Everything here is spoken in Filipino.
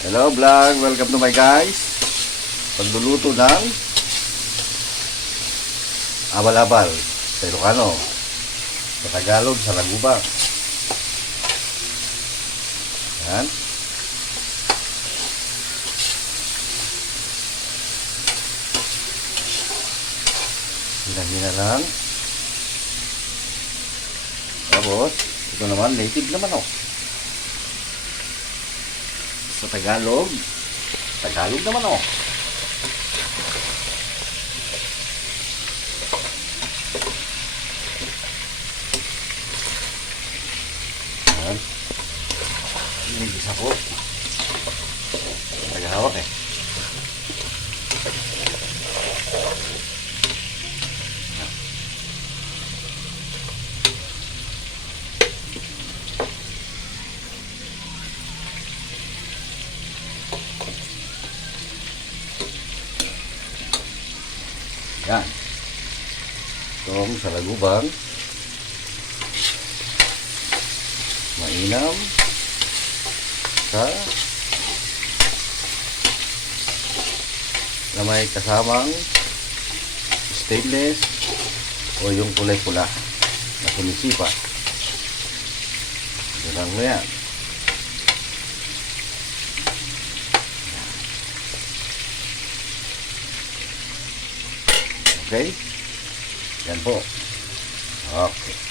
Hello vlog, welcome to my guys. Pagluluto ng abal-abal sa Ilocano, sa Tagalog, sa Lagubang. Yan. Hina-hina lang. Tapos, ito naman, native naman sa Tagalog naman Ayan. Nilibis ako. Tagahawak Yan. Itong sa Lagubang. Mainam. Na may kasamang stainless o yung kulay pula na sumisipa. Ganun mo yan. Okay? Yan po. Okay.